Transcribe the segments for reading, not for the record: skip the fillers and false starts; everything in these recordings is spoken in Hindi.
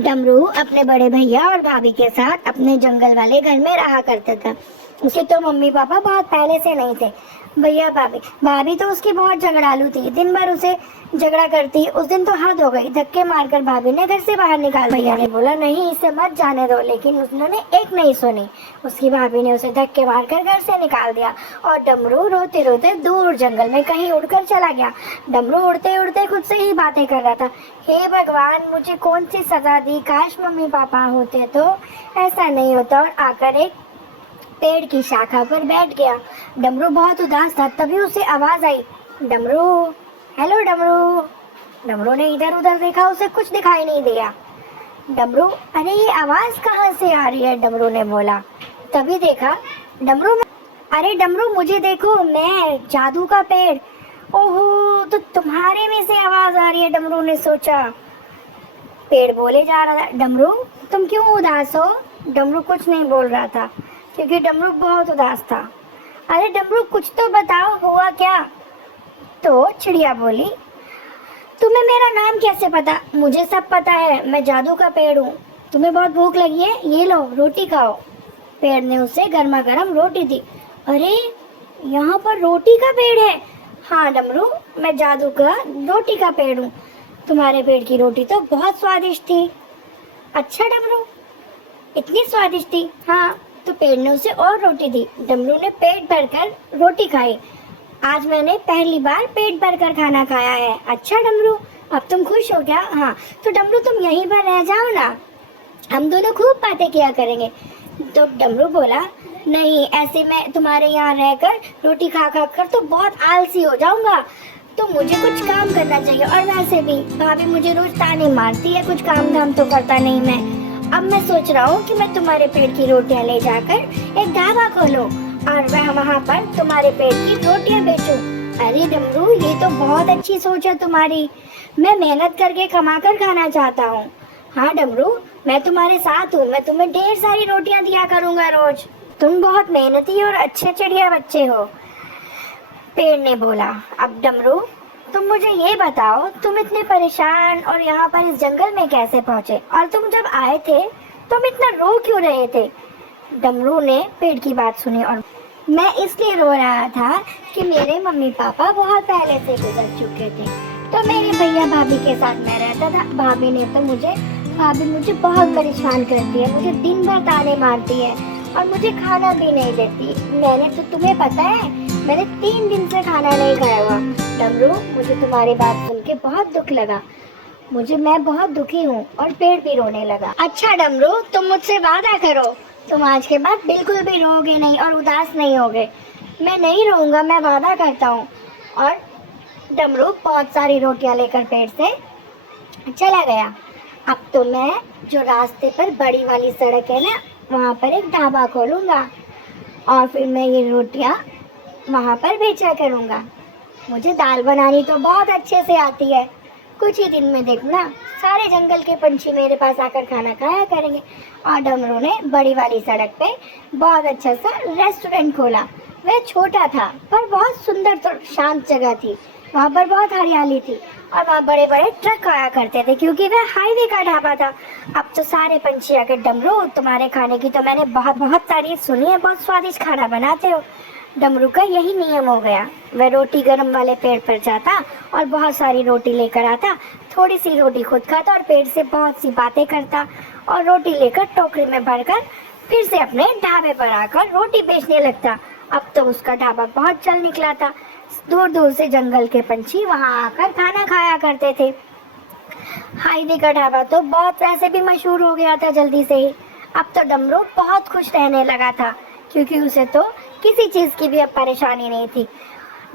डमरू अपने बड़े भैया और भाभी के साथ अपने जंगल वाले घर में रहा करता था। उसे तो मम्मी पापा बहुत पहले से नहीं थे। भैया भाभी भाभी तो उसकी बहुत झगड़ालू थी, दिन भर उसे झगड़ा करती। उस दिन तो हद हो गई, धक्के मारकर भाभी ने घर से बाहर निकाल। भैया ने बोला नहीं, इसे मत जाने दो, लेकिन उसने एक नहीं सुनी। उसकी भाभी ने उसे धक्के मारकर घर से निकाल दिया और डमरू रोते रोते दूर जंगल में कहीं उड़कर चला गया। डमरू उड़ते उड़ते खुद से ही बातें कर रहा था, हे भगवान, मुझे कौन सी सजा दी, काश मम्मी पापा होते तो ऐसा नहीं होता। और आकर एक पेड़ की शाखा पर बैठ गया। डमरू बहुत उदास था, तभी उसे आवाज आई, डमरू, हेलो डमरू। डमरू ने इधर उधर देखा, उसे कुछ दिखाई नहीं दिया। डमरू, अरे ये आवाज कहाँ से आ रही है, डमरू ने बोला। तभी देखा डमरू, अरे डमरू मुझे देखो, मैं जादू का पेड़। ओहो, तो तुम्हारे में से आवाज आ रही है, डमरू ने सोचा। पेड़ बोले जा रहा था, डमरू तुम क्यों उदास हो। डमरू कुछ नहीं बोल रहा था क्योंकि डमरू बहुत उदास था। अरे डमरू कुछ तो बताओ, हुआ क्या। तो चिड़िया बोली, तुम्हें मेरा नाम कैसे पता। मुझे सब पता है, मैं जादू का पेड़ हूँ। तुम्हें बहुत भूख लगी है, ये लो रोटी खाओ। पेड़ ने उसे गर्मा गर्म रोटी दी। अरे यहाँ पर रोटी का पेड़ है। हाँ डमरू, मैं जादू का रोटी का पेड़ हूँ। तुम्हारे पेड़ की रोटी तो बहुत स्वादिष्ट थी। अच्छा डमरू, इतनी स्वादिष्ट थी। हाँ, तो पेड़ ने उसे और रोटी दी। डमरू ने पेट भरकर रोटी खाई। आज मैंने पहली बार पेट भरकर खाना खाया है। अच्छा डमरू, अब तुम खुश हो क्या। हाँ, तो डमरू तुम यहीं पर रह जाओ ना, हम दोनों खूब बातें किया करेंगे। तो डमरू बोला, नहीं, ऐसे मैं तुम्हारे यहाँ रहकर रोटी खा खा कर तो बहुत आलसी हो जाऊंगा, तो मुझे कुछ काम करना चाहिए। और वैसे भी भाभी मुझे रोज ताने मारती है, कुछ काम धाम तो करता नहीं मैं। अब मैं सोच रहा हूँ कि मैं तुम्हारे पेड़ की रोटियाँ ले जाकर एक ढाबा खोलूं और मैं वहाँ पर तुम्हारे पेड़ की रोटियाँ बेचूं। अरे डमरू, ये तो बहुत अच्छी सोच है तुम्हारी। मैं मेहनत करके कमा कर खाना चाहता हूँ। हाँ डमरू, मैं तुम्हारे साथ हूँ, मैं तुम्हें ढेर सारी रोटियाँ दिया करूँगा रोज। तुम बहुत मेहनती और अच्छे चिड़िया बच्चे हो, पेड़ ने बोला। अब डमरू, तुम मुझे ये बताओ, तुम इतने परेशान और यहाँ पर इस जंगल में कैसे पहुँचे, और तुम जब आए थे तुम इतना रो क्यों रहे थे। डमरू ने पेड़ की बात सुनी और मैं इसलिए रो रहा था कि मेरे मम्मी पापा बहुत पहले से गुजर चुके थे, तो मेरे भैया भाभी के साथ मैं रहता था। भाभी मुझे बहुत परेशान करती है, मुझे दिन भर ताने मारती है और मुझे खाना भी नहीं देती। मैंने तो, तुम्हें पता है, मैंने 3 दिन से खाना नहीं खाया हुआ। डमरू, मुझे तुम्हारी बात सुन के बहुत दुख लगा, मैं बहुत दुखी हूँ। और पेड़ भी रोने लगा। अच्छा डमरू, तुम मुझसे वादा करो, तुम आज के बाद बिल्कुल भी रोओगे नहीं और उदास नहीं होगे। मैं नहीं रोऊंगा, मैं वादा करता हूँ। और डमरू बहुत सारी रोटियां लेकर पेड़ से चला गया। अब तो मैं जो रास्ते पर बड़ी वाली सड़क है ना, वहाँ पर एक ढाबा खोलूँगा और फिर मैं ये रोटियाँ वहाँ पर बेचा करूँगा। मुझे दाल बनानी तो बहुत अच्छे से आती है। कुछ ही दिन में देखना, सारे जंगल के पंछी मेरे पास आकर खाना खाया करेंगे। और डमरू ने बड़ी वाली सड़क पे बहुत अच्छा सा रेस्टोरेंट खोला। वह छोटा था पर बहुत सुंदर तो शांत जगह थी। वहाँ पर बहुत हरियाली थी और वहाँ बड़े बड़े ट्रक आया करते थे क्योंकि वह हाईवे का ढाबा था। अब तो सारे पंछी आकर, डमरू तुम्हारे खाने की तो मैंने बहुत बहुत तारीफ सुनी है, बहुत स्वादिष्ट खाना बनाते हो। डमरू का यही नियम हो गया। वह रोटी गरम वाले पेड़ पर जाता और बहुत सारी रोटी लेकर आता, थोड़ी सी रोटी खुद खाता और पेड़ से बहुत सी बातें करता और रोटी लेकर टोकरी में भरकर फिर से अपने ढाबे पर आकर रोटी बेचने लगता। अब तो उसका ढाबा बहुत चल निकला था। दूर दूर से जंगल के पंछी वहां आकर खाना खाया करते थे। हाईवे का ढाबा तो बहुत वैसे भी मशहूर हो गया था जल्दी से ही। अब तो डमरू बहुत खुश रहने लगा था क्योंकि उसे तो किसी चीज की भी अब परेशानी नहीं थी।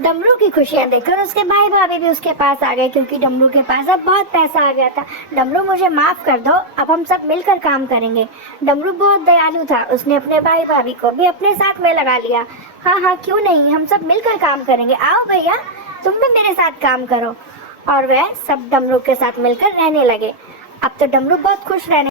डमरू की खुशियां देखकर उसके भाई भाभी भी उसके पास आ गए क्योंकि डमरू के पास अब बहुत पैसा आ गया था। डमरू, मुझे माफ कर दो, अब हम सब मिलकर काम करेंगे। डमरू बहुत दयालु था, उसने अपने भाई भाभी को भी अपने साथ में लगा लिया। हाँ हाँ, क्यों नहीं, हम सब मिलकर काम करेंगे। आओ भैया, तुम भी मेरे साथ काम करो। और वह सब डमरू के साथ मिलकर रहने लगे। अब तो डमरू बहुत खुश रहने